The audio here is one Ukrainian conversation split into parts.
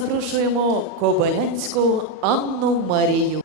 запрошуємо Кобилянську Анну Марію.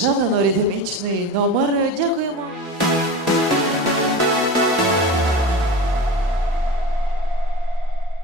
Шалено ритмічний номер. Дякуємо